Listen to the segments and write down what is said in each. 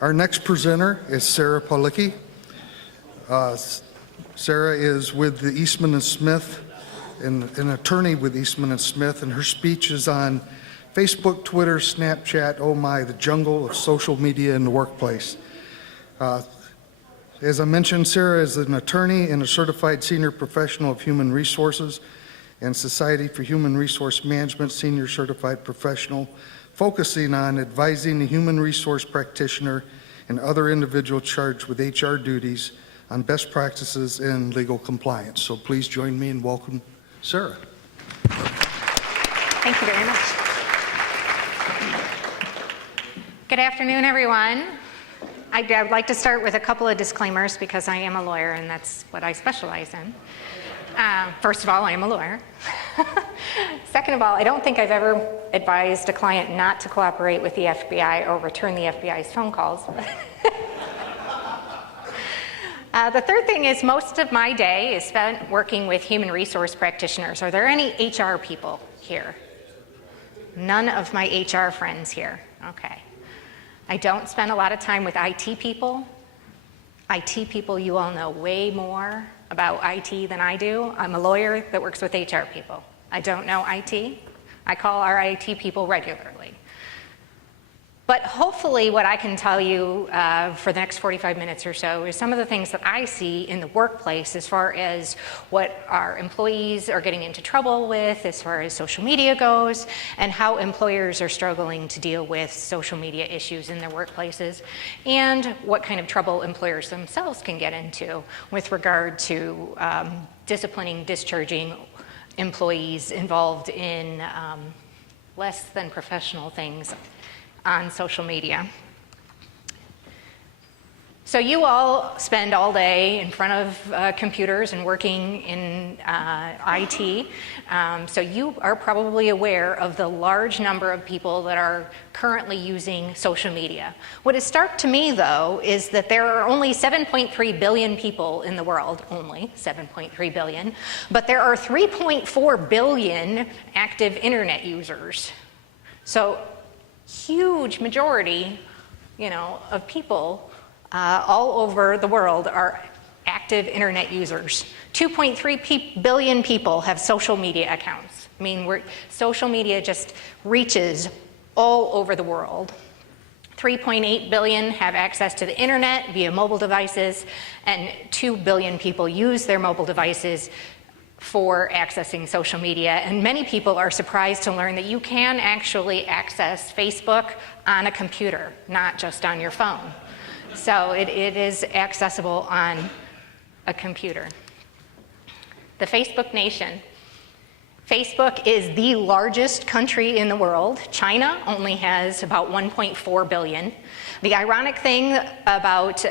Our next presenter is Sarah Palicki. Sarah is with the Eastman & Smith, an attorney with Eastman & Smith, and her speech is on Facebook, Twitter, Snapchat, oh my, the jungle of social media in the workplace. As I mentioned, Sarah is an attorney and a certified senior professional of human resources and Society for Human Resource Management senior certified professional, focusing on advising the human resource practitioner and other individuals charged with HR duties on best practices and legal compliance. So please join me in welcome Sarah. Thank you very much. Good afternoon, everyone. I'd like to start with a couple of disclaimers because I am a lawyer and that's what I specialize in. First of all, I am a lawyer. Second of all, I don't think I've ever advised a client not to cooperate with the FBI or return the FBI's phone calls. The third thing is most of my day is spent working with human resource practitioners. Are there any HR people here? None of my HR friends here. Okay. I don't spend a lot of time with IT people. IT people, you all know way more about IT than I do. I'm a lawyer that works with HR people. I don't know IT. I call our IT people regularly. But hopefully what I can tell you for the next 45 minutes or so is some of the things that I see in the workplace as far as what our employees are getting into trouble with, as far as social media goes, and how employers are struggling to deal with social media issues in their workplaces, and what kind of trouble employers themselves can get into with regard to disciplining, discharging employees involved in less than professional things on social media. So you all spend all day in front of computers and working in IT, so you are probably aware of the large number of people that are currently using social media. What is stark to me, though, is that there are only 7.3 billion people in the world, only 7.3 billion, but there are 3.4 billion active internet users. So huge majority, of people all over the world are active internet users. 2.3 billion people have social media accounts. I mean, social media just reaches all over the world. 3.8 billion have access to the internet via mobile devices, and 2 billion people use their mobile devices for accessing social media. And many people are surprised to learn that you can actually access Facebook on a computer, not just on your phone. So it is accessible on a computer. The Facebook nation. Facebook is the largest country in the world. China only has about 1.4 billion. The ironic thing about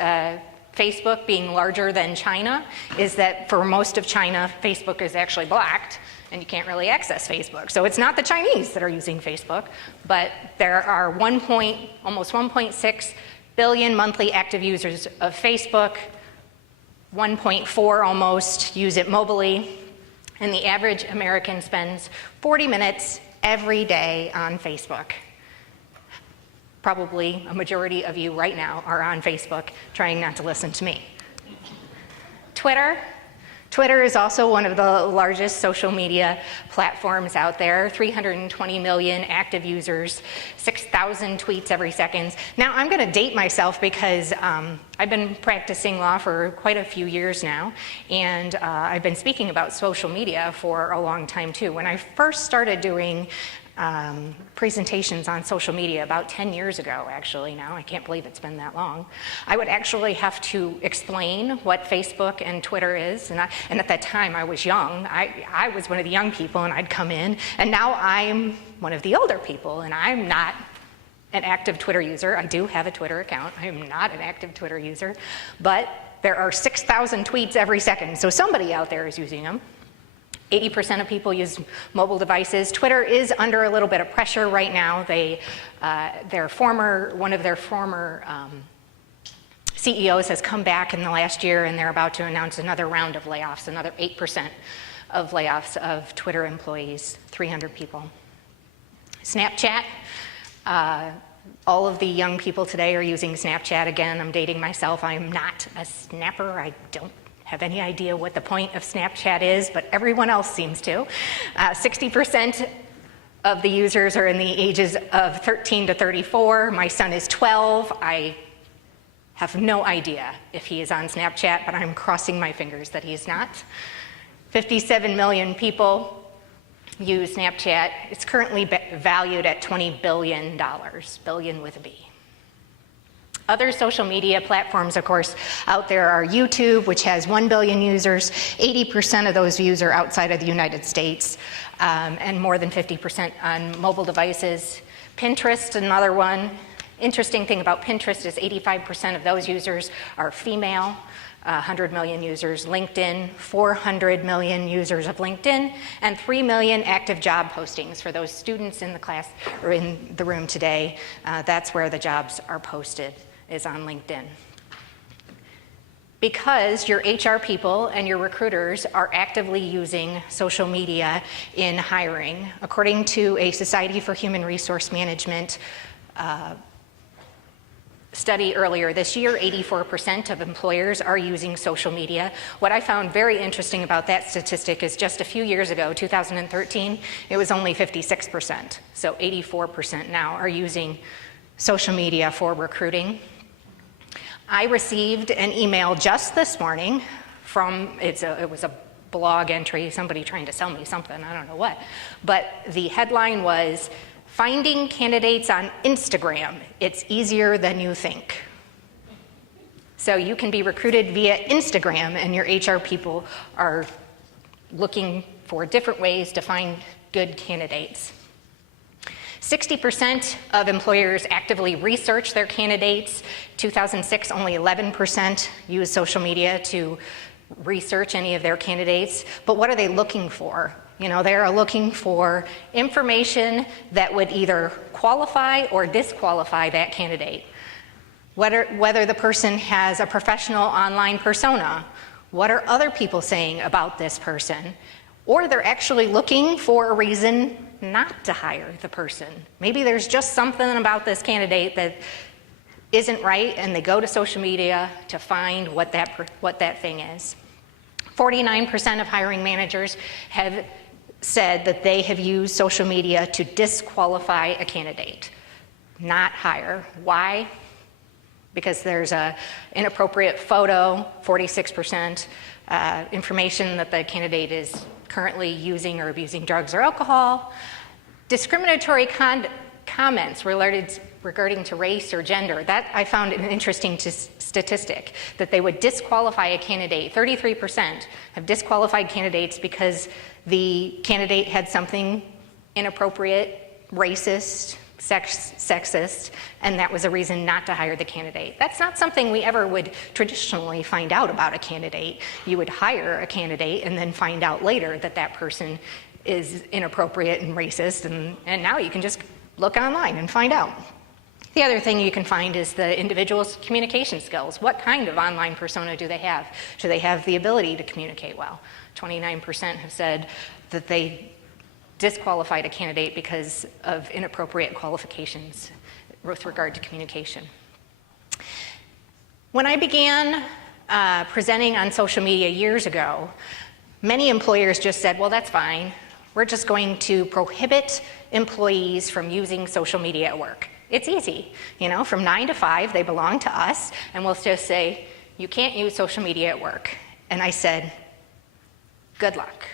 Facebook being larger than China is that for most of China, Facebook is actually blocked and you can't really access Facebook. So it's not the Chinese that are using Facebook, but there are almost 1.6 billion monthly active users of Facebook, 1.4 almost use it mobilely, and the average American spends 40 minutes every day on Facebook. Probably a majority of you right now are on Facebook trying not to listen to me. Twitter. Twitter is also one of the largest social media platforms out there. 320 million active users, 6,000 tweets every second. Now I'm going to date myself because I've been practicing law for quite a few years now, and I've been speaking about social media for a long time too. When I first started doing presentations on social media about 10 years ago, actually now. I can't believe it's been that long. I would actually have to explain what Facebook and Twitter is, and at that time I was young. I was one of the young people and I'd come in, and now I'm one of the older people and I'm not an active Twitter user. I do have a Twitter account. I am not an active Twitter user, but there are 6,000 tweets every second, so somebody out there is using them. 80% of people use mobile devices. Twitter is under a little bit of pressure right now. One of their former CEOs has come back in the last year, and they're about to announce another round of layoffs, another 8% of layoffs of Twitter employees, 300 people. Snapchat, All of the young people today are using Snapchat. Again, I'm dating myself. I'm not a snapper. I don't have any idea what the point of Snapchat is, but everyone else seems to. 60% of the users are in the ages of 13 to 34. My son is 12. I have no idea if he is on Snapchat, but I'm crossing my fingers that he's not. 57 million people use Snapchat. It's currently valued at $20 billion, billion with a B. Other social media platforms, of course, out there are YouTube, which has 1 billion users. 80% of those views are outside of the United States, and more than 50% on mobile devices. Pinterest, another one. Interesting thing about Pinterest is 85% of those users are female. 100 million users. LinkedIn, 400 million users of LinkedIn, and 3 million active job postings for those students in the class or in the room today. That's where the jobs are posted, is on LinkedIn. Because your HR people and your recruiters are actively using social media in hiring, according to a Society for Human Resource Management study earlier this year, 84% of employers are using social media. What I found very interesting about that statistic is just a few years ago, 2013, it was only 56%. So 84% now are using social media for recruiting. I received an email just this morning from, it was a blog entry, somebody trying to sell me something, I don't know what, but the headline was, "Finding candidates on Instagram, it's easier than you think." So you can be recruited via Instagram, and your HR people are looking for different ways to find good candidates. 60% of employers actively research their candidates. 2006, only 11% used social media to research any of their candidates. But what are they looking for? You know, they are looking for information that would either qualify or disqualify that candidate. Whether the person has a professional online persona, what are other people saying about this person? Or they're actually looking for a reason not to hire the person. Maybe there's just something about this candidate that isn't right, and they go to social media to find what that thing is. 49% of hiring managers have said that they have used social media to disqualify a candidate, not hire. Why? Because there's an inappropriate photo, 46%, information that the candidate is currently using or abusing drugs or alcohol, discriminatory comments regarding to race or gender. That I found an interesting statistic, that they would disqualify a candidate. 33% have disqualified candidates because the candidate had something inappropriate, racist, sexist, and that was a reason not to hire the candidate. That's not something we ever would traditionally find out about a candidate. You would hire a candidate and then find out later that that person is inappropriate and racist, and now you can just look online and find out. The other thing you can find is the individual's communication skills. What kind of online persona do they have? Do they have the ability to communicate well? 29% have said that they disqualified a candidate because of inappropriate qualifications with regard to communication. When I began presenting on social media years ago, many employers just said, well, that's fine. We're just going to prohibit employees from using social media at work. It's easy. You know, from 9 to 5, they belong to us, and we'll just say, you can't use social media at work. And I said, good luck.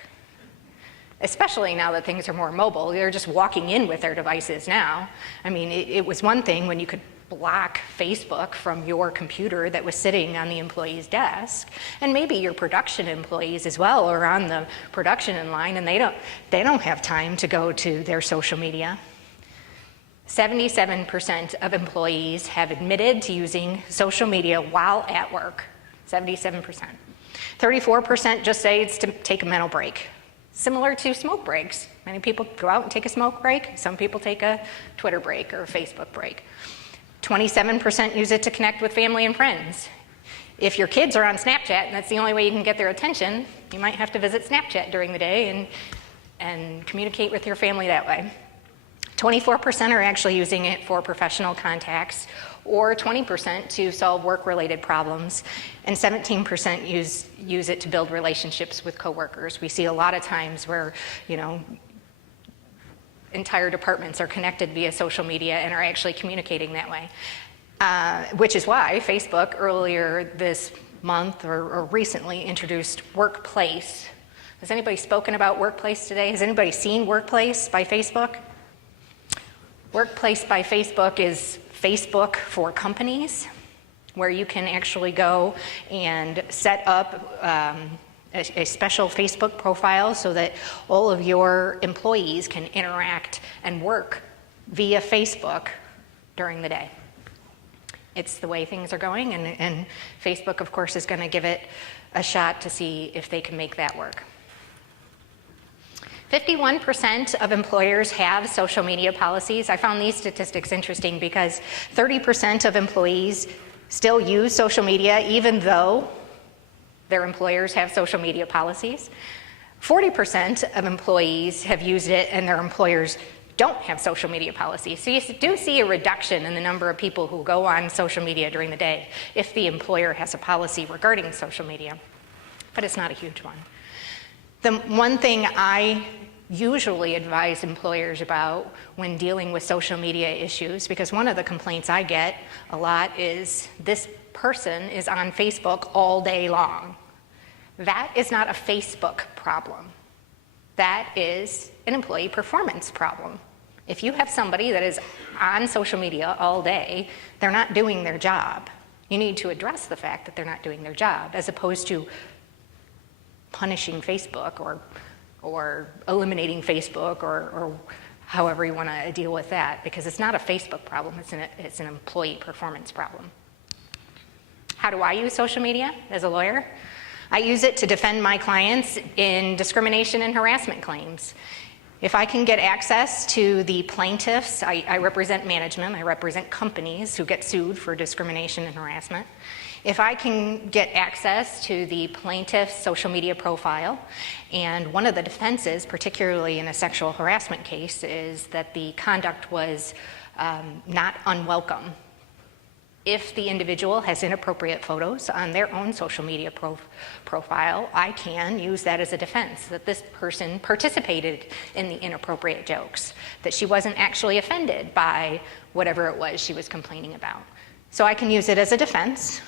Especially now that things are more mobile. They're just walking in with their devices now. I mean, it was one thing when you could block Facebook from your computer that was sitting on the employee's desk, and maybe your production employees as well are on the production line, and they don't have time to go to their social media. 77% of employees have admitted to using social media while at work. 77%. 34% just say it's to take a mental break. Similar to smoke breaks. Many people go out and take a smoke break. Some people take a Twitter break or a Facebook break. 27% use it to connect with family and friends. If your kids are on Snapchat and that's the only way you can get their attention, you might have to visit Snapchat during the day and communicate with your family that way. 24% are actually using it for professional contacts, or 20% to solve work-related problems, and 17% use it to build relationships with coworkers. We see a lot of times where, entire departments are connected via social media and are actually communicating that way. Which is why Facebook earlier this month or recently introduced Workplace. Has anybody spoken about Workplace today? Has anybody seen Workplace by Facebook? Workplace by Facebook is Facebook for companies, where you can actually go and set up a special Facebook profile so that all of your employees can interact and work via Facebook during the day. It's the way things are going, and Facebook, of course, is going to give it a shot to see if they can make that work. 51% of employers have social media policies. I found these statistics interesting because 30% of employees still use social media even though their employers have social media policies. 40% of employees have used it and their employers don't have social media policies. So you do see a reduction in the number of people who go on social media during the day if the employer has a policy regarding social media, but it's not a huge one. The one thing I usually advise employers about when dealing with social media issues, because one of the complaints I get a lot is this person is on Facebook all day long. That is not a Facebook problem. That is an employee performance problem. If you have somebody that is on social media all day, they're not doing their job. You need to address the fact that they're not doing their job, as opposed to punishing Facebook or eliminating Facebook or however you want to deal with that, because it's not a Facebook problem, it's an employee performance problem. How do I use social media as a lawyer? I use it to defend my clients in discrimination and harassment claims. If I can get access to the plaintiffs, I represent management, I represent companies who get sued for discrimination and harassment. If I can get access to the plaintiff's social media profile, and one of the defenses, particularly in a sexual harassment case, is that the conduct was not unwelcome. If the individual has inappropriate photos on their own social media profile, I can use that as a defense, that this person participated in the inappropriate jokes, that she wasn't actually offended by whatever it was she was complaining about. So I can use it as a defense.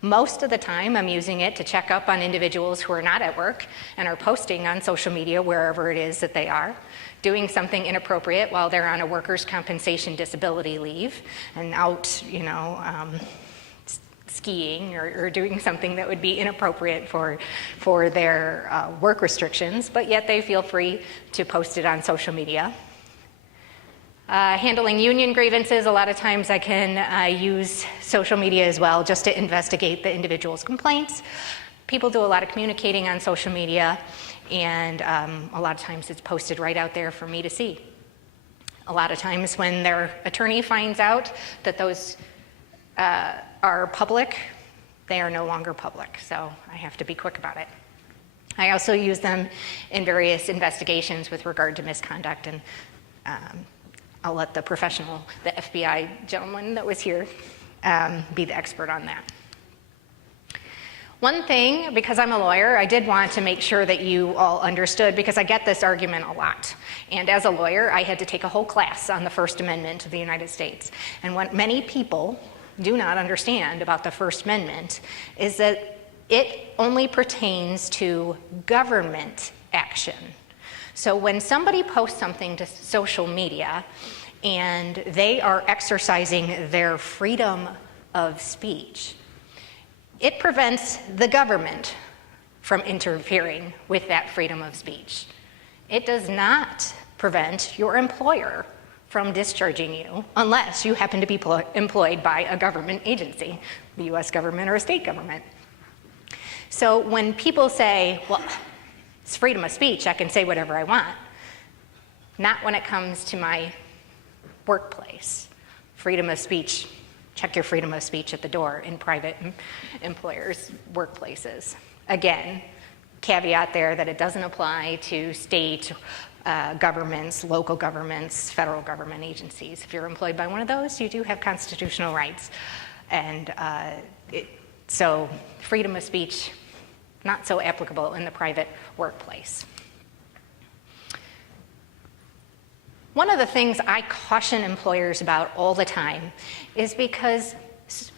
Most of the time, I'm using it to check up on individuals who are not at work and are posting on social media wherever it is that they are, doing something inappropriate while they're on a workers' compensation disability leave and out, skiing or doing something that would be inappropriate for their work restrictions, but yet they feel free to post it on social media. Handling union grievances, a lot of times I can use social media as well just to investigate the individual's complaints. People do a lot of communicating on social media, and a lot of times it's posted right out there for me to see. A lot of times when their attorney finds out that those are public, they are no longer public, so I have to be quick about it. I also use them in various investigations with regard to misconduct, and I'll let the professional, the FBI gentleman that was here, be the expert on that. One thing, because I'm a lawyer, I did want to make sure that you all understood, because I get this argument a lot. And as a lawyer, I had to take a whole class on the First Amendment of the United States. And what many people do not understand about the First Amendment is that it only pertains to government action. So when somebody posts something to social media and they are exercising their freedom of speech, it prevents the government from interfering with that freedom of speech. It does not prevent your employer from discharging you unless you happen to be employed by a government agency, the US government or a state government. So when people say, well, it's freedom of speech, I can say whatever I want. Not when it comes to my workplace. Freedom of speech, check your freedom of speech at the door in private employers' workplaces. Again, caveat there that it doesn't apply to state governments, local governments, federal government agencies. If you're employed by one of those, you do have constitutional rights. And so freedom of speech, not so applicable in the private workplace. One of the things I caution employers about all the time is because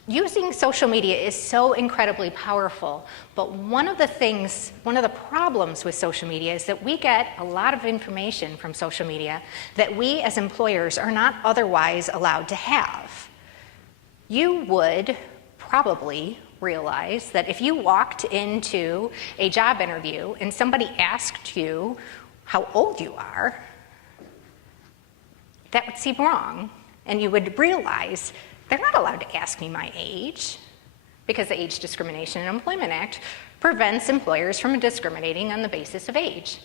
using social media is so incredibly powerful, but one of the problems with social media is that we get a lot of information from social media that we as employers are not otherwise allowed to have. You would probably realize that if you walked into a job interview and somebody asked you how old you are, that would seem wrong, and you would realize they're not allowed to ask me my age, because the Age Discrimination and Employment Act prevents employers from discriminating on the basis of age.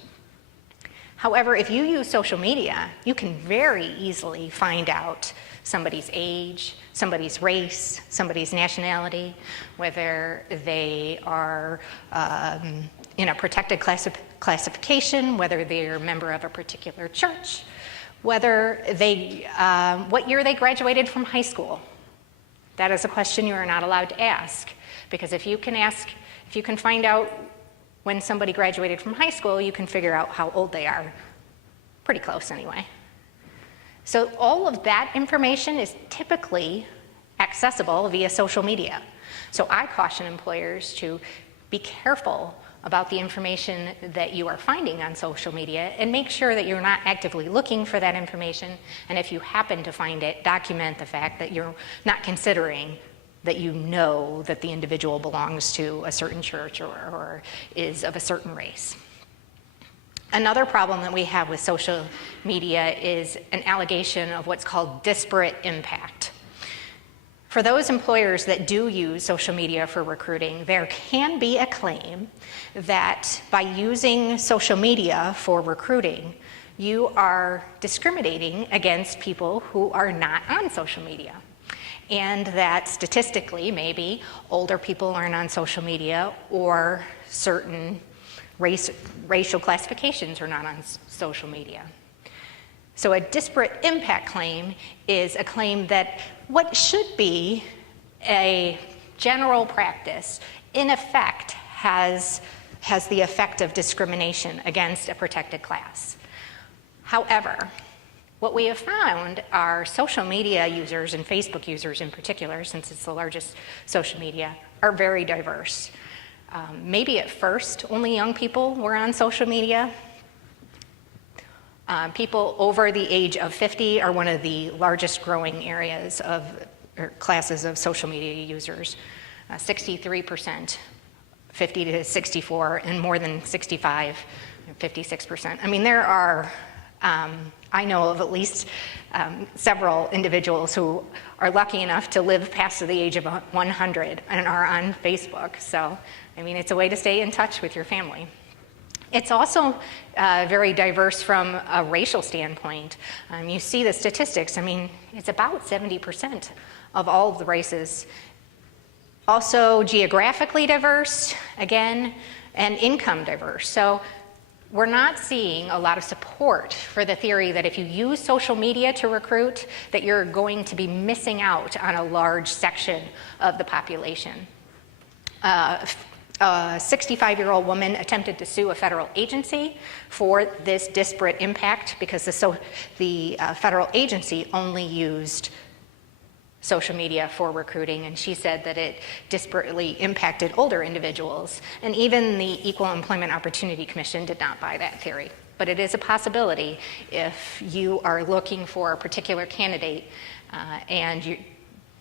However, if you use social media, you can very easily find out somebody's age, somebody's race, somebody's nationality, whether they are in a protected classification, whether they're a member of a particular church, whether they, what year they graduated from high school. That is a question you are not allowed to ask, because if you can find out when somebody graduated from high school, you can figure out how old they are. Pretty close anyway. So all of that information is typically accessible via social media. So I caution employers to be careful about the information that you are finding on social media and make sure that you're not actively looking for that information. And if you happen to find it, document the fact that you're not considering that you know that the individual belongs to a certain church or is of a certain race. Another problem that we have with social media is an allegation of what's called disparate impact. For those employers that do use social media for recruiting, there can be a claim that by using social media for recruiting, you are discriminating against people who are not on social media. And that statistically, maybe older people aren't on social media, or certain racial classifications are not on social media. So a disparate impact claim is a claim that what should be a general practice, in effect, has the effect of discrimination against a protected class. However, what we have found are social media users, and Facebook users in particular, since it's the largest social media, are very diverse. Maybe at first, only young people were on social media. People over the age of 50 are one of the largest growing areas or classes of social media users. 63%, 50 to 64, and more than 65, 56%. I mean, there are, I know of at least several individuals who are lucky enough to live past the age of 100 and are on Facebook. So, I mean, it's a way to stay in touch with your family. It's also very diverse from a racial standpoint. You see the statistics. I mean, it's about 70% of all of the races. Also geographically diverse, again, and income diverse. So we're not seeing a lot of support for the theory that if you use social media to recruit, that you're going to be missing out on a large section of the population. A 65-year-old woman attempted to sue a federal agency for this disparate impact because the federal agency only used social media for recruiting, and she said that it disparately impacted older individuals. And even the Equal Employment Opportunity Commission did not buy that theory. But it is a possibility if you are looking for a particular candidate and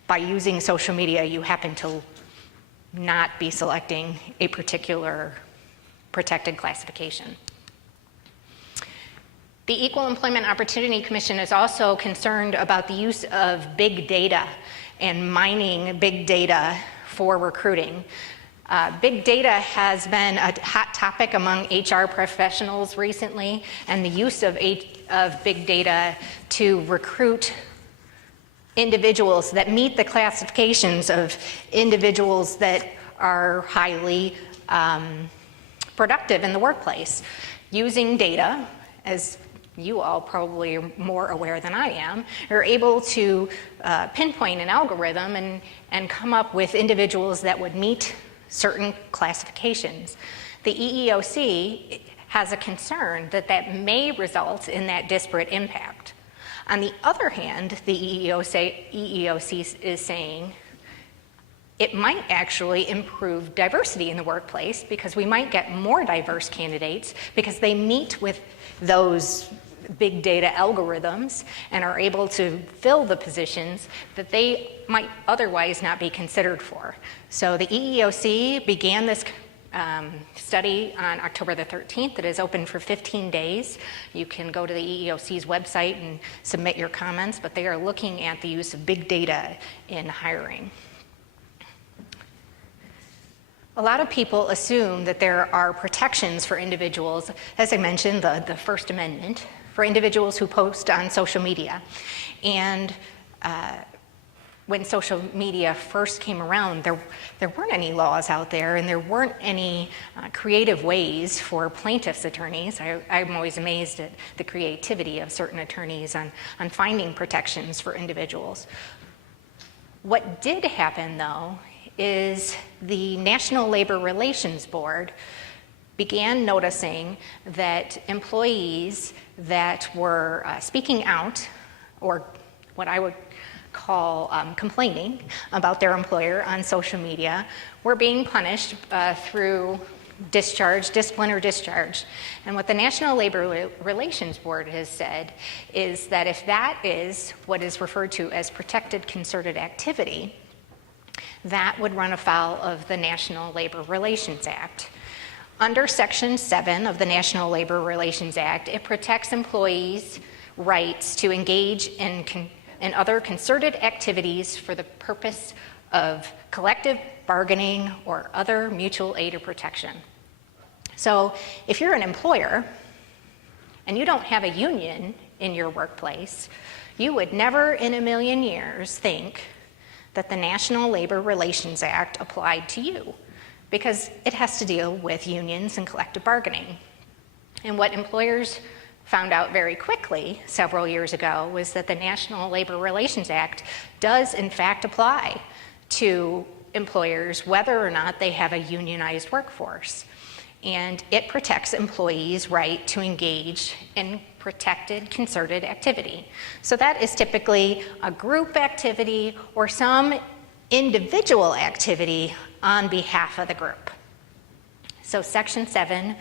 by using social media you happen to not be selecting a particular protected classification. The Equal Employment Opportunity Commission is also concerned about the use of big data and mining big data for recruiting. Big data has been a hot topic among HR professionals recently, and the use of big data to recruit individuals that meet the classifications of individuals that are highly productive in the workplace. Using data, as you all probably are more aware than I am, are able to pinpoint an algorithm and come up with individuals that would meet certain classifications. The EEOC has a concern that that may result in that disparate impact. On the other hand, the EEOC is saying it might actually improve diversity in the workplace because we might get more diverse candidates because they meet with those big data algorithms and are able to fill the positions that they might otherwise not be considered for. So the EEOC began this study on October the 13th. It is open for 15 days. You can go to the EEOC's website and submit your comments, but they are looking at the use of big data in hiring. A lot of people assume that there are protections for individuals, as I mentioned, the First Amendment, for individuals who post on social media. And when social media first came around, there weren't any laws out there, and there weren't any creative ways for plaintiffs' attorneys. I'm always amazed at the creativity of certain attorneys on finding protections for individuals. What did happen, though, is the National Labor Relations Board began noticing that employees that were speaking out, or what I would call complaining about their employer on social media, were being punished through discipline or discharge. And what the National Labor Relations Board has said is that if that is what is referred to as protected concerted activity, that would run afoul of the National Labor Relations Act. Under Section 7 of the National Labor Relations Act, it protects employees' rights to engage in other concerted activities for the purpose of collective bargaining or other mutual aid or protection. So if you're an employer and you don't have a union in your workplace, you would never in a million years think that the National Labor Relations Act applied to you, because it has to deal with unions and collective bargaining. And what employers found out very quickly several years ago was that the National Labor Relations Act does in fact apply to employers whether or not they have a unionized workforce. And it protects employees' right to engage in protected concerted activity. So that is typically a group activity or some individual activity on behalf of the group. So Section 7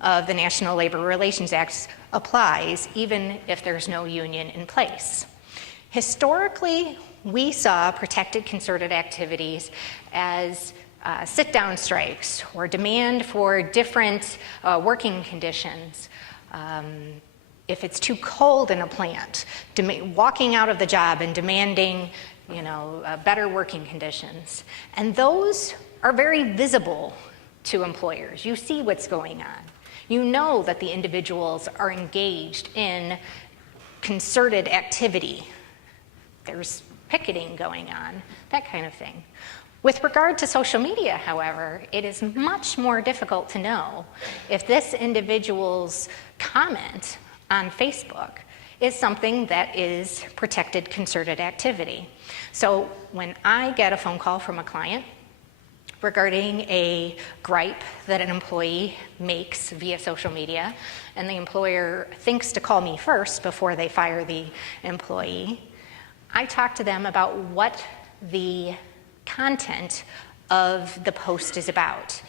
of the National Labor Relations Act applies even if there's no union in place. Historically, we saw protected concerted activities as sit-down strikes or demand for different working conditions. If it's too cold in a plant, walking out of the job and demanding better working conditions. And those are very visible to employers. You see what's going on. You know that the individuals are engaged in concerted activity. There's picketing going on, that kind of thing. With regard to social media, however, it is much more difficult to know if this individual's comment on Facebook is something that is protected concerted activity. So when I get a phone call from a client regarding a gripe that an employee makes via social media, and the employer thinks to call me first before they fire the employee, I talk to them about what the content of the post is about.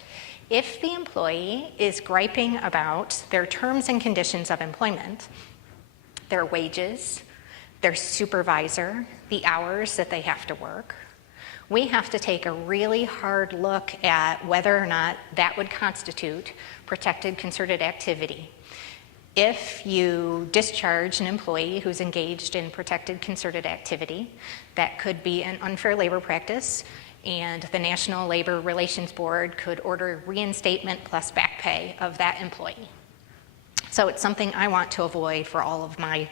If the employee is griping about their terms and conditions of employment, their wages, their supervisor, the hours that they have to work, we have to take a really hard look at whether or not that would constitute protected concerted activity. If you discharge an employee who's engaged in protected concerted activity, that could be an unfair labor practice, and the National Labor Relations Board could order reinstatement plus back pay of that employee. So it's something I want to avoid for all of my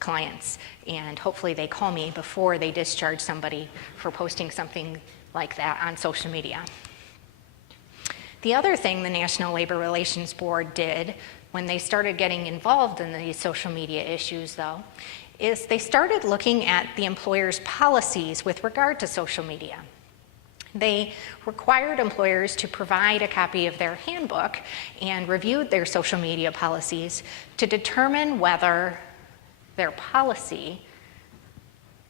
clients, and hopefully they call me before they discharge somebody for posting something like that on social media. The other thing the National Labor Relations Board did when they started getting involved in these social media issues, though, is they started looking at the employer's policies with regard to social media. They required employers to provide a copy of their handbook and reviewed their social media policies to determine whether their policy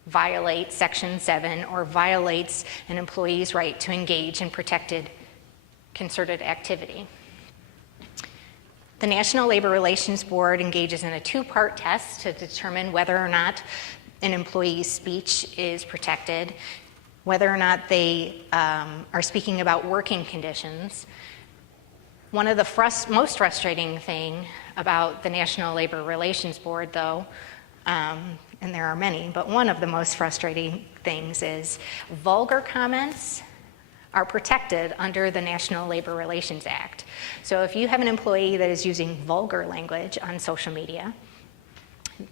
violates Section 7 or violates an employee's right to engage in protected concerted activity. The National Labor Relations Board engages in a two-part test to determine whether or not an employee's speech is protected, whether or not they are speaking about working conditions. One of the most frustrating thing about the National Labor Relations Board, though, and there are many, but one of the most frustrating things is vulgar comments are protected under the National Labor Relations Act. So if you have an employee that is using vulgar language on social media,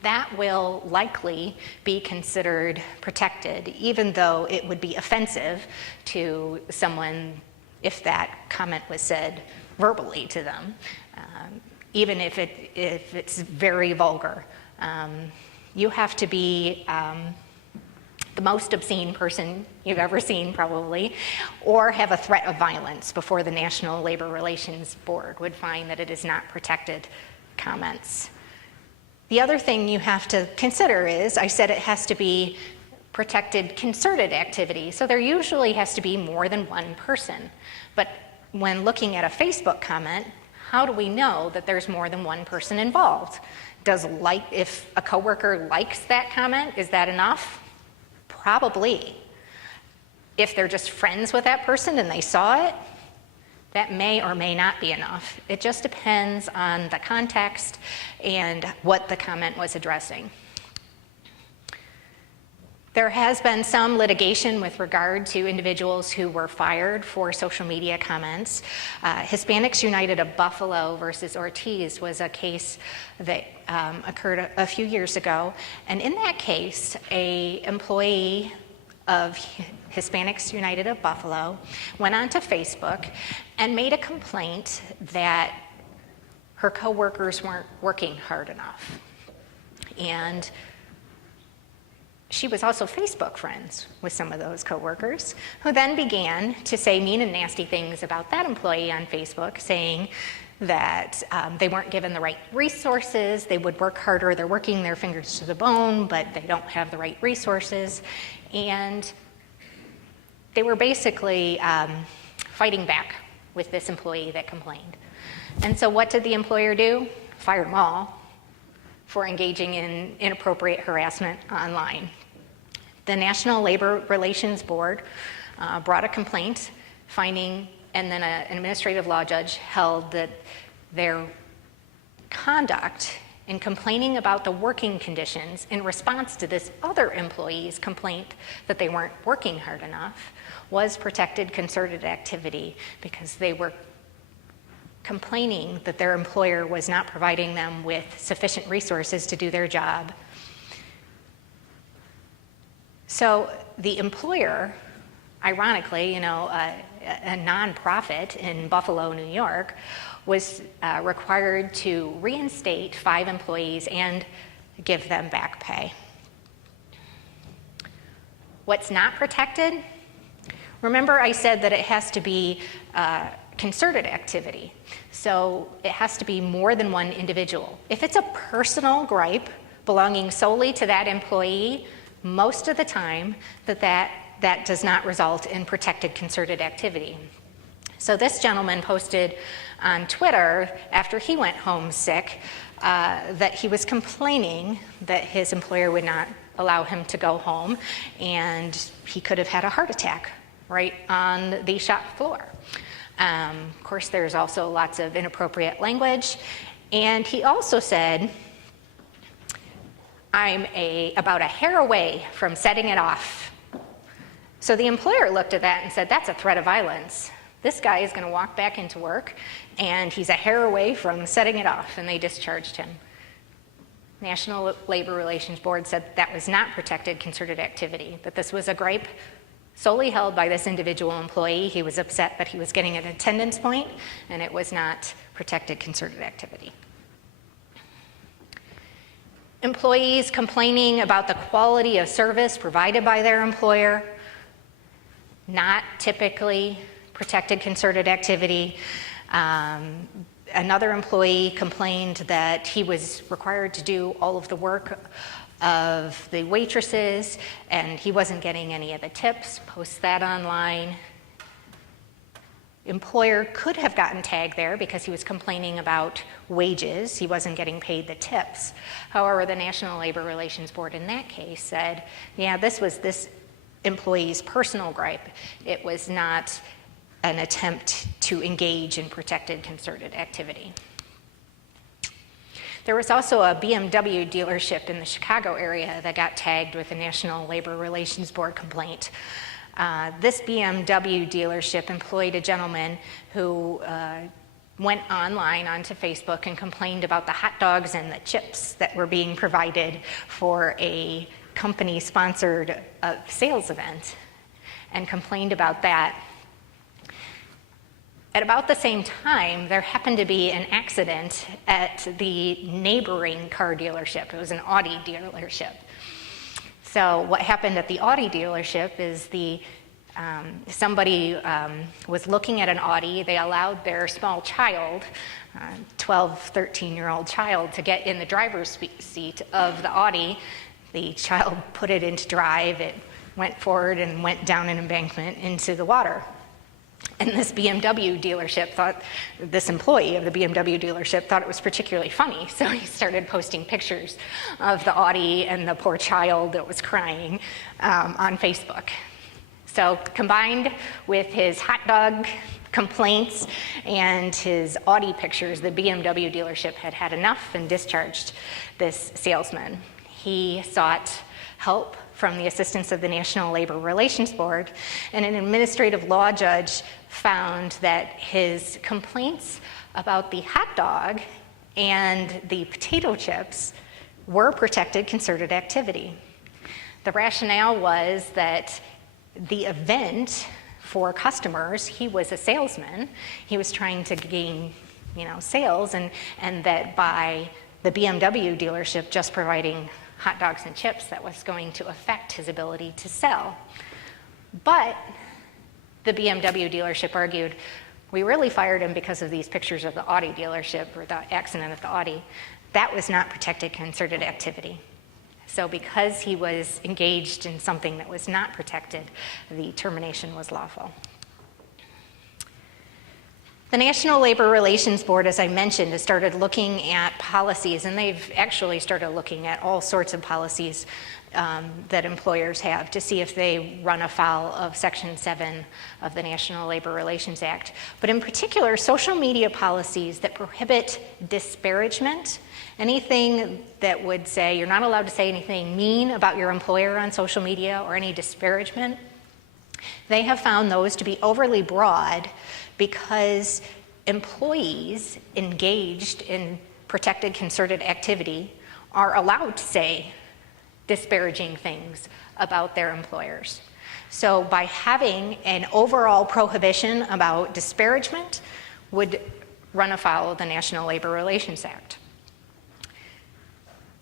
that will likely be considered protected, even though it would be offensive to someone if that comment was said verbally to them, even if it's very vulgar. You have to be the most obscene person you've ever seen, probably, or have a threat of violence before the National Labor Relations Board would find that it is not protected comments. The other thing you have to consider is, I said it has to be protected concerted activity, so there usually has to be more than one person. But when looking at a Facebook comment, how do we know that there's more than one person involved? If a coworker likes that comment, is that enough? Probably. If they're just friends with that person and they saw it, that may or may not be enough. It just depends on the context and what the comment was addressing. There has been some litigation with regard to individuals who were fired for social media comments. Hispanics United of Buffalo versus Ortiz was a case that occurred a few years ago. And in that case, an employee of Hispanics United of Buffalo went onto Facebook and made a complaint that her coworkers weren't working hard enough. And she was also Facebook friends with some of those coworkers, who then began to say mean and nasty things about that employee on Facebook, saying that they weren't given the right resources, they would work harder, they're working their fingers to the bone, but they don't have the right resources. And they were basically fighting back with this employee that complained. And so what did the employer do? Fired them all for engaging in inappropriate harassment online. The National Labor Relations Board brought a complaint, and then an administrative law judge held that their conduct in complaining about the working conditions in response to this other employee's complaint that they weren't working hard enough was protected concerted activity, because they were complaining that their employer was not providing them with sufficient resources to do their job. So the employer, ironically, a nonprofit in Buffalo, New York, was required to reinstate 5 employees and give them back pay. What's not protected? Remember I said that it has to be concerted activity. So it has to be more than one individual. If it's a personal gripe belonging solely to that employee, most of the time that does not result in protected concerted activity. So this gentleman posted on Twitter after he went home sick that he was complaining that his employer would not allow him to go home, and he could have had a heart attack right on the shop floor. Of course, there's also lots of inappropriate language. And he also said, I'm about a hair away from setting it off. So the employer looked at that and said, that's a threat of violence. This guy is going to walk back into work, and he's a hair away from setting it off, and they discharged him. National Labor Relations Board said that was not protected concerted activity, that this was a gripe solely held by this individual employee. He was upset that he was getting an attendance point, and it was not protected concerted activity. Employees complaining about the quality of service provided by their employer, not typically protected concerted activity. Another employee complained that he was required to do all of the work of the waitresses and he wasn't getting any of the tips, posts that online. Employer could have gotten tagged there because he was complaining about wages. He wasn't getting paid the tips. However, the National Labor Relations Board in that case said, yeah, this was this employee's personal gripe. It was not an attempt to engage in protected concerted activity. There was also a BMW dealership in the Chicago area that got tagged with a National Labor Relations Board complaint. This BMW dealership employed a gentleman who went online onto Facebook and complained about the hot dogs and the chips that were being provided for a company-sponsored sales event, and complained about that. At about the same time, there happened to be an accident at the neighboring car dealership. It was an Audi dealership. So what happened at the Audi dealership is somebody was looking at an Audi. They allowed their small child, 12, 13-year-old child, to get in the driver's seat of the Audi. The child put it into drive. It went forward and went down an embankment into the water. And this BMW dealership thought, this employee of the BMW dealership thought it was particularly funny, so he started posting pictures of the Audi and the poor child that was crying on Facebook. So combined with his hot dog complaints and his Audi pictures, the BMW dealership had had enough and discharged this salesman. He sought help from the assistance of the National Labor Relations Board, and an administrative law judge found that his complaints about the hot dog and the potato chips were protected concerted activity. The rationale was that the event for customers, he was a salesman, he was trying to gain, sales, and that by the BMW dealership just providing hot dogs and chips, that was going to affect his ability to sell. But the BMW dealership argued, we really fired him because of these pictures of the Audi dealership or the accident at the Audi. That was not protected concerted activity. So because he was engaged in something that was not protected, the termination was lawful. The National Labor Relations Board, as I mentioned, has started looking at policies, and they've actually started looking at all sorts of policies that employers have to see if they run afoul of Section 7 of the National Labor Relations Act. But in particular, social media policies that prohibit disparagement, anything that would say you're not allowed to say anything mean about your employer on social media or any disparagement, they have found those to be overly broad because employees engaged in protected concerted activity are allowed to say disparaging things about their employers. So by having an overall prohibition about disparagement would run afoul of the National Labor Relations Act.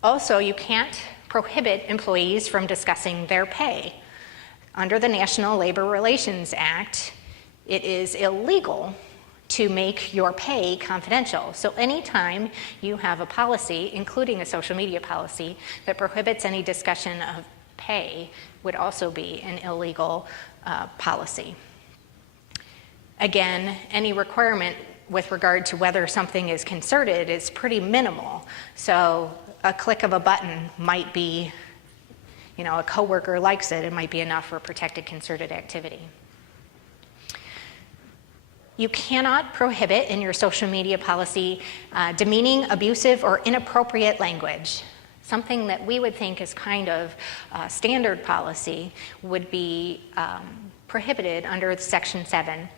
Also, you can't prohibit employees from discussing their pay. Under the National Labor Relations Act, it is illegal to make your pay confidential. So anytime you have a policy, including a social media policy, that prohibits any discussion of pay would also be an illegal policy. Again, any requirement with regard to whether something is concerted is pretty minimal. So a click of a button might be, a coworker likes it, it might be enough for protected concerted activity. You cannot prohibit in your social media policy demeaning, abusive, or inappropriate language. Something that we would think is kind of standard policy would be prohibited under Section 7.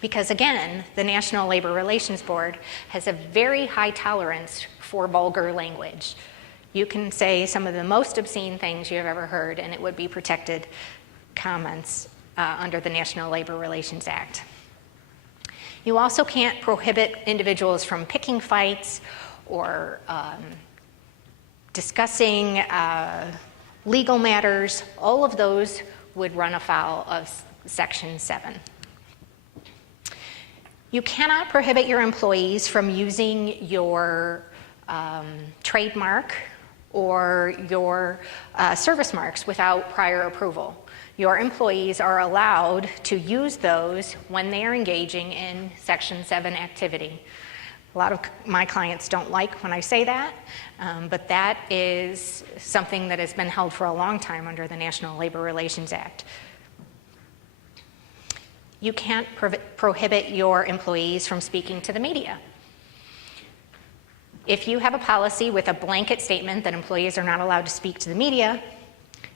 Because again, the National Labor Relations Board has a very high tolerance for vulgar language. You can say some of the most obscene things you have ever heard, and it would be protected comments under the National Labor Relations Act. You also can't prohibit individuals from picking fights or discussing legal matters, all of those would run afoul of Section 7. You cannot prohibit your employees from using your trademark or your service marks without prior approval. Your employees are allowed to use those when they are engaging in Section 7 activity. A lot of my clients don't like when I say that, but that is something that has been held for a long time under the National Labor Relations Act. You can't prohibit your employees from speaking to the media. If you have a policy with a blanket statement that employees are not allowed to speak to the media,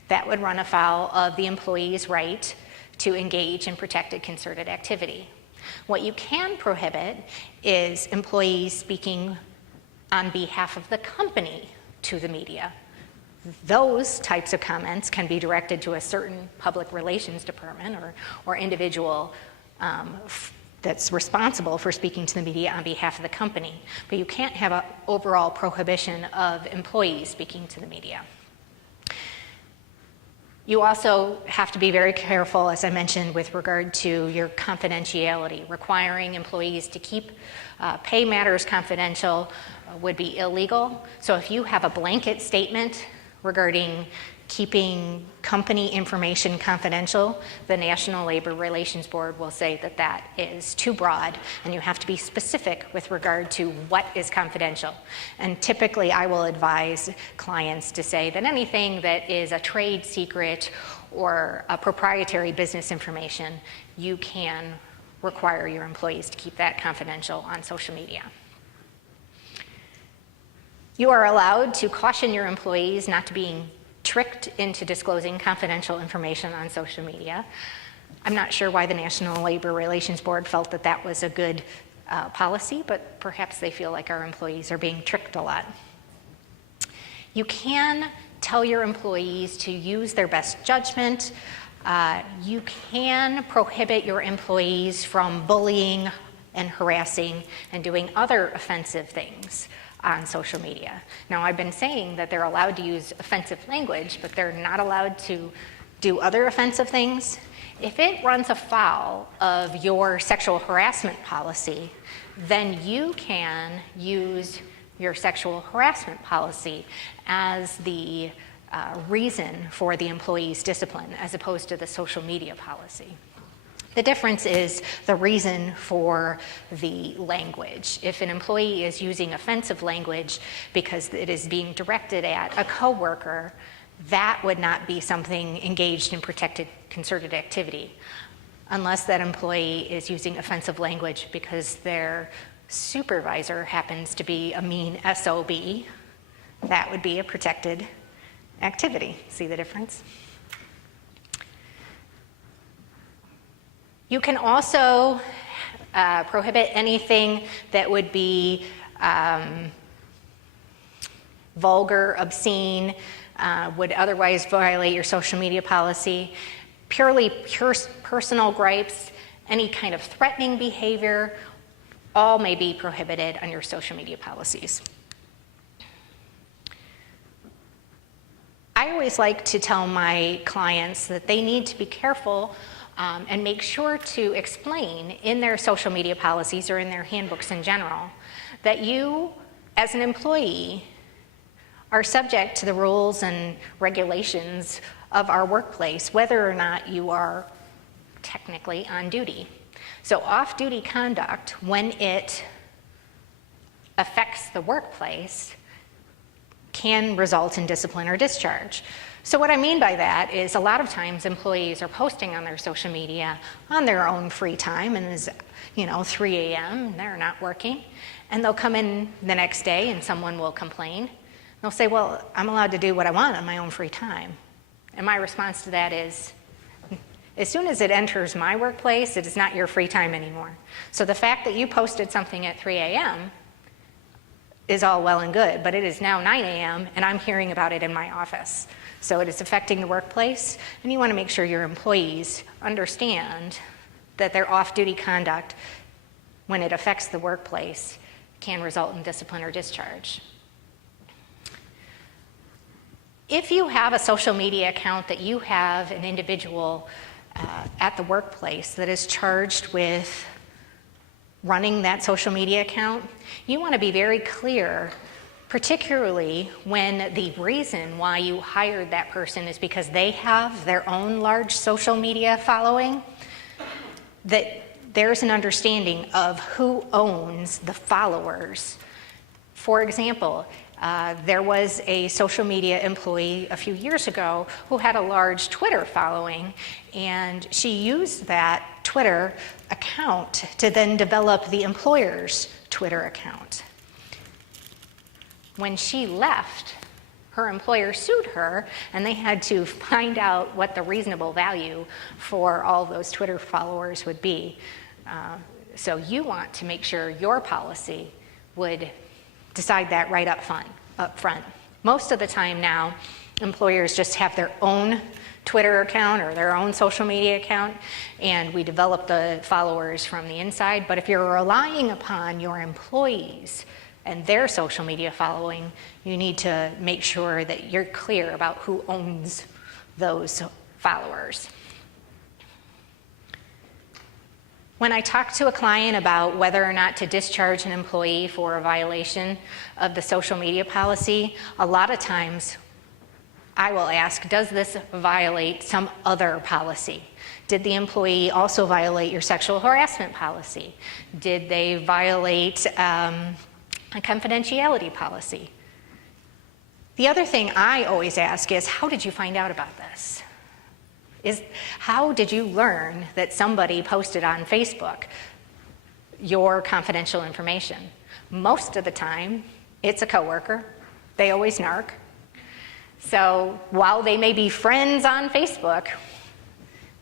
that would run afoul of the employee's right to engage in protected concerted activity. What you can prohibit is employees speaking on behalf of the company to the media. Those types of comments can be directed to a certain public relations department or individual that's responsible for speaking to the media on behalf of the company. But you can't have an overall prohibition of employees speaking to the media. You also have to be very careful, as I mentioned, with regard to your confidentiality. Requiring employees to keep pay matters confidential would be illegal. So if you have a blanket statement regarding keeping company information confidential, the National Labor Relations Board will say that that is too broad, and you have to be specific with regard to what is confidential. And typically, I will advise clients to say that anything that is a trade secret or a proprietary business information, you can require your employees to keep that confidential on social media. You are allowed to caution your employees not to being tricked into disclosing confidential information on social media. I'm not sure why the National Labor Relations Board felt that that was a good policy, but perhaps they feel like our employees are being tricked a lot. You can tell your employees to use their best judgment. You can prohibit your employees from bullying and harassing and doing other offensive things on social media. Now, I've been saying that they're allowed to use offensive language, but they're not allowed to do other offensive things. If it runs afoul of your sexual harassment policy, then you can use your sexual harassment policy as the reason for the employee's discipline, as opposed to the social media policy. The difference is the reason for the language. If an employee is using offensive language because it is being directed at a coworker, that would not be something engaged in protected concerted activity, unless that employee is using offensive language because their supervisor happens to be a mean SOB. That would be a protected activity. See the difference? You can also prohibit anything that would be vulgar, obscene, would otherwise violate your social media policy. Purely personal gripes, any kind of threatening behavior, all may be prohibited on your social media policies. I always like to tell my clients that they need to be careful and make sure to explain in their social media policies or in their handbooks in general that you, as an employee, are subject to the rules and regulations of our workplace, whether or not you are technically on duty. So off-duty conduct, when it affects the workplace, can result in discipline or discharge. So what I mean by that is a lot of times employees are posting on their social media on their own free time, and it's 3 a.m. and they're not working, and they'll come in the next day and someone will complain. They'll say, well, I'm allowed to do what I want on my own free time. And my response to that is, as soon as it enters my workplace, it is not your free time anymore. So the fact that you posted something at 3 a.m. is all well and good, but it is now 9 a.m. and I'm hearing about it in my office. So it is affecting the workplace, and you want to make sure your employees understand that their off-duty conduct, when it affects the workplace, can result in discipline or discharge. If you have a social media account that you have an individual at the workplace that is charged with running that social media account, you want to be very clear, particularly when the reason why you hired that person is because they have their own large social media following, that there's an understanding of who owns the followers. For example, there was a social media employee a few years ago who had a large Twitter following, and she used that Twitter account to then develop the employer's Twitter account. When she left, her employer sued her, and they had to find out what the reasonable value for all those Twitter followers would be. So you want to make sure your policy would decide that right up front. Most of the time now, employers just have their own Twitter account or their own social media account, and we develop the followers from the inside. But if you're relying upon your employees and their social media following, you need to make sure that you're clear about who owns those followers. When I talk to a client about whether or not to discharge an employee for a violation of the social media policy, a lot of times I will ask, does this violate some other policy? Did the employee also violate your sexual harassment policy? Did they violate a confidentiality policy? The other thing I always ask is, how did you find out about this? How did you learn that somebody posted on Facebook your confidential information? Most of the time, it's a coworker. They always narc. So while they may be friends on Facebook,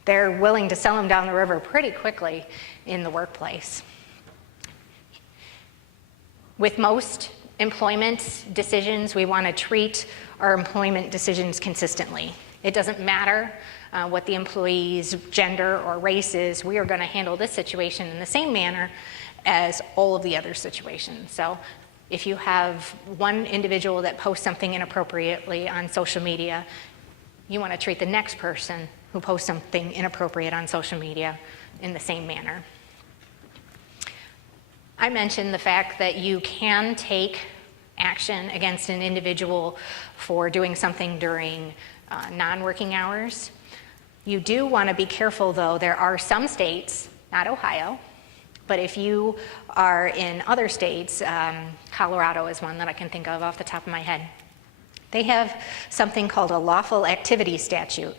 they're willing to sell them down the river pretty quickly in the workplace. With most employment decisions, we want to treat our employment decisions consistently. It doesn't matter what the employee's gender or race is. We are going to handle this situation in the same manner as all of the other situations. So if you have one individual that posts something inappropriately on social media, you want to treat the next person who posts something inappropriate on social media in the same manner. I mentioned the fact that you can take action against an individual for doing something during non-working hours. You do want to be careful, though. There are some states, not Ohio, but if you are in other states, Colorado is one that I can think of off the top of my head. They have something called a lawful activity statute.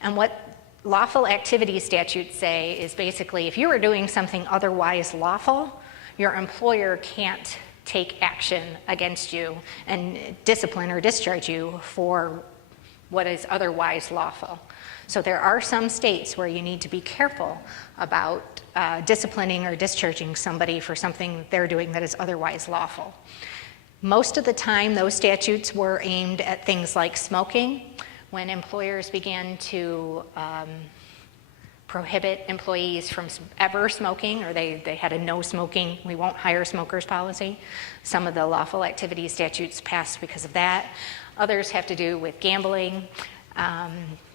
And what lawful activity statutes say is basically if you are doing something otherwise lawful, your employer can't take action against you and discipline or discharge you for what is otherwise lawful. So there are some states where you need to be careful about disciplining or discharging somebody for something they're doing that is otherwise lawful. Most of the time, those statutes were aimed at things like smoking. When employers began to prohibit employees from ever smoking, or they had a no smoking, we won't hire smokers policy. Some of the lawful activity statutes passed because of that. Others have to do with gambling,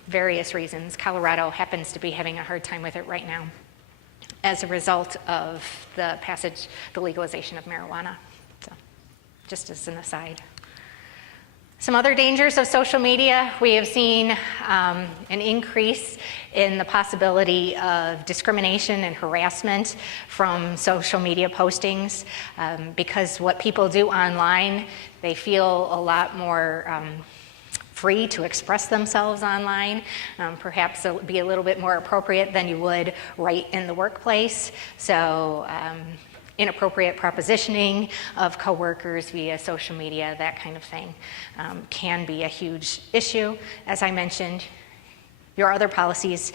various reasons. Colorado happens to be having a hard time with it right now as a result of the legalization of marijuana. So, just as an aside. Some other dangers of social media, we have seen an increase in the possibility of discrimination and harassment from social media postings because what people do online, they feel a lot more free to express themselves online, perhaps be a little bit more appropriate than you would right in the workplace. So inappropriate propositioning of coworkers via social media, that kind of thing, can be a huge issue. As I mentioned, your other policies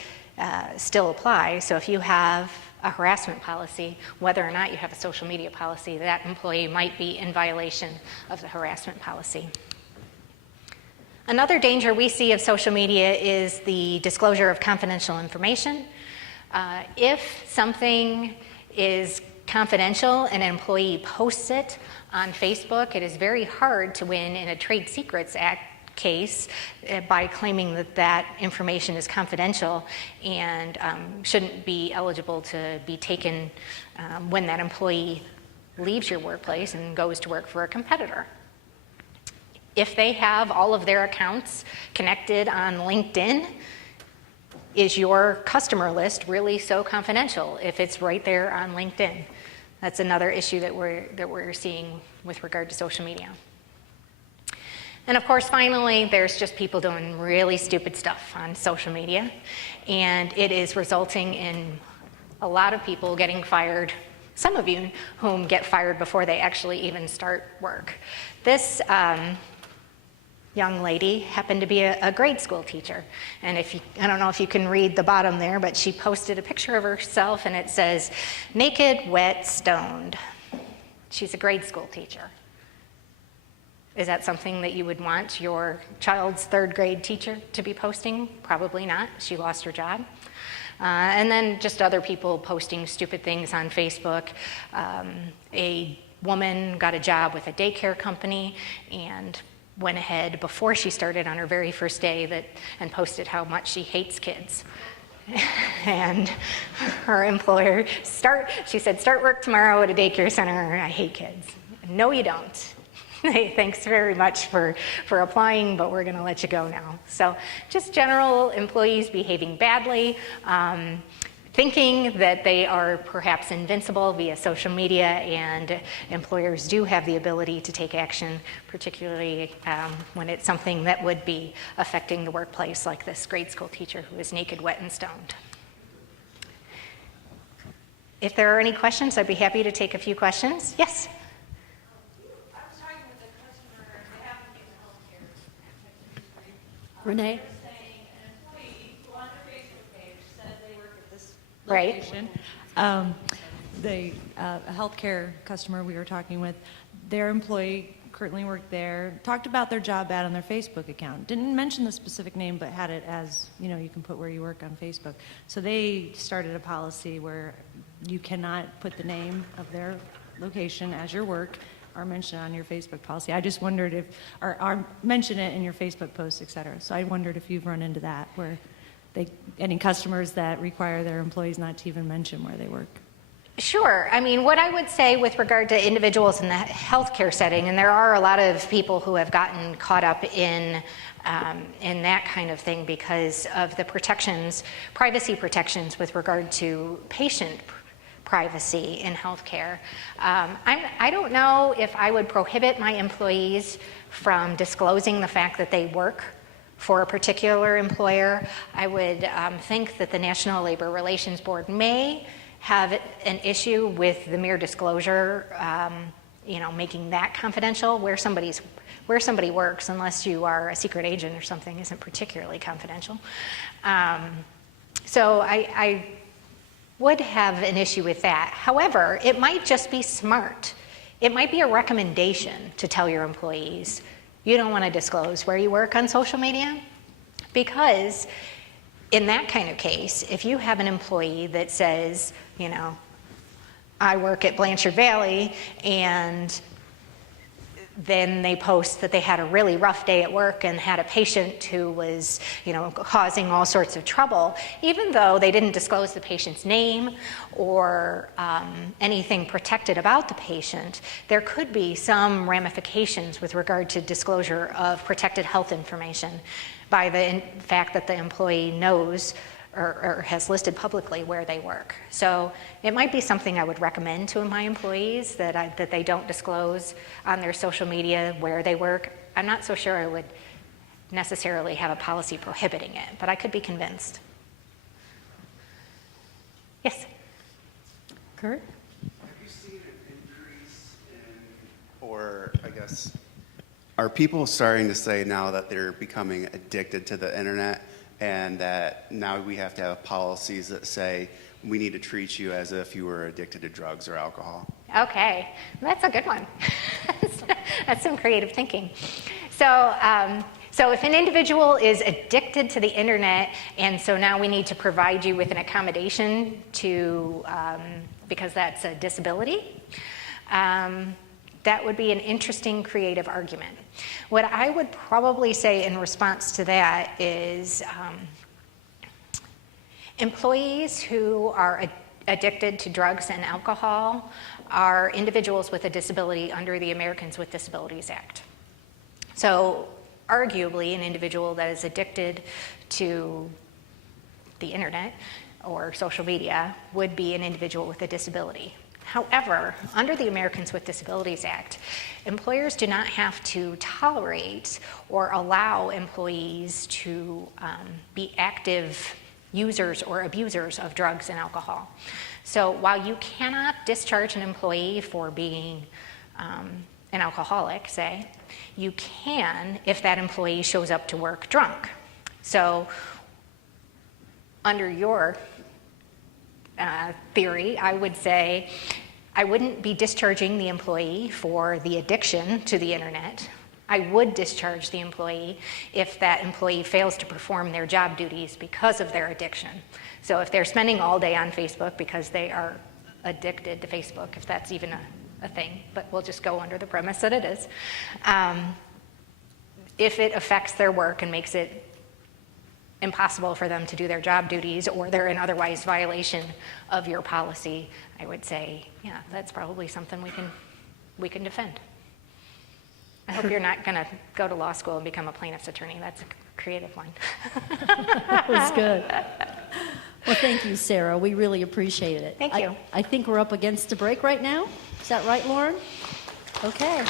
still apply. So if you have a harassment policy, whether or not you have a social media policy, that employee might be in violation of the harassment policy. Another danger we see of social media is the disclosure of confidential information. If something is confidential and an employee posts it on Facebook, it is very hard to win in a Trade Secrets Act case by claiming that that information is confidential and shouldn't be eligible to be taken when that employee leaves your workplace and goes to work for a competitor. If they have all of their accounts connected on LinkedIn, is your customer list really so confidential if it's right there on LinkedIn? That's another issue that we're seeing with regard to social media. And of course, finally, there's just people doing really stupid stuff on social media, and it is resulting in a lot of people getting fired, some of you whom get fired before they actually even start work. This young lady happened to be a grade school teacher, and I don't know if you can read the bottom there, but she posted a picture of herself and it says, "Naked, wet, stoned." She's a grade school teacher. Is that something that you would want your child's third grade teacher to be posting? Probably not. She lost her job. And then just other people posting stupid things on Facebook. A woman got a job with a daycare company and went ahead before she started on her very first day and posted how much she hates kids. And her employer, she said, "Start work tomorrow at a daycare center. I hate kids." "No, you don't." "Hey, thanks very much for applying, but we're going to let you go now." So just general employees behaving badly, thinking that they are perhaps invincible via social media, and employers do have the ability to take action, particularly when it's something that would be affecting the workplace, like this grade school teacher who is naked, wet, and stoned. If there are any questions, I'd be happy to take a few questions. Yes? Renee? Right. A healthcare customer we were talking with, their employee currently worked there, talked about their job ad on their Facebook account. Didn't mention the specific name, but had it as, you can put where you work on Facebook. So they started a policy where you cannot put the name of their location as your work or mention it on your Facebook policy. I just wondered if, or mention it in your Facebook posts, et cetera. So I wondered if you've run into that, where any customers that require their employees not to even mention where they work. Sure. I mean, what I would say with regard to individuals in the healthcare setting, and there are a lot of people who have gotten caught up in that kind of thing because of the protections, privacy protections with regard to patient privacy in healthcare. I don't know if I would prohibit my employees from disclosing the fact that they work for a particular employer. I would think that the National Labor Relations Board may have an issue with the mere disclosure, making that confidential. Where somebody works, unless you are a secret agent or something, isn't particularly confidential. So I would have an issue with that. However, it might just be smart. It might be a recommendation to tell your employees, you don't want to disclose where you work on social media, because in that kind of case, if you have an employee that says, I work at Blanchard Valley, and then they post that they had a really rough day at work and had a patient who was, causing all sorts of trouble, even though they didn't disclose the patient's name or anything protected about the patient, there could be some ramifications with regard to disclosure of protected health information by the fact that the employee knows or has listed publicly where they work. So it might be something I would recommend to my employees, that they don't disclose on their social media where they work. I'm not so sure I would necessarily have a policy prohibiting it, but I could be convinced. Yes? Kurt? Have you seen an increase are people starting to say now that they're becoming addicted to the internet, and that now we have to have policies that say we need to treat you as if you were addicted to drugs or alcohol? Okay, that's a good one. That's some creative thinking. So if an individual is addicted to the internet, and so now we need to provide you with an accommodation because that's a disability, That would be an interesting creative argument. What I would probably say in response to that is employees who are addicted to drugs and alcohol are individuals with a disability under the Americans with Disabilities Act. So arguably, an individual that is addicted to the internet or social media would be an individual with a disability. However, under the Americans with Disabilities Act, employers do not have to tolerate or allow employees to be active users or abusers of drugs and alcohol. So while you cannot discharge an employee for being an alcoholic, say, you can if that employee shows up to work drunk. So under your theory, I would say I wouldn't be discharging the employee for the addiction to the internet. I would discharge the employee if that employee fails to perform their job duties because of their addiction. So if they're spending all day on Facebook because they are addicted to Facebook, if that's even a thing, but we'll just go under the premise that it is. If it affects their work and makes it impossible for them to do their job duties, or they're in otherwise violation of your policy, I would say, yeah, that's probably something we can defend. I hope you're not going to go to law school and become a plaintiff's attorney. That's a creative one. That was good. Well, thank you, Sarah. We really appreciate it. Thank you. I think we're up against a break right now. Is that right, Lauren? Okay.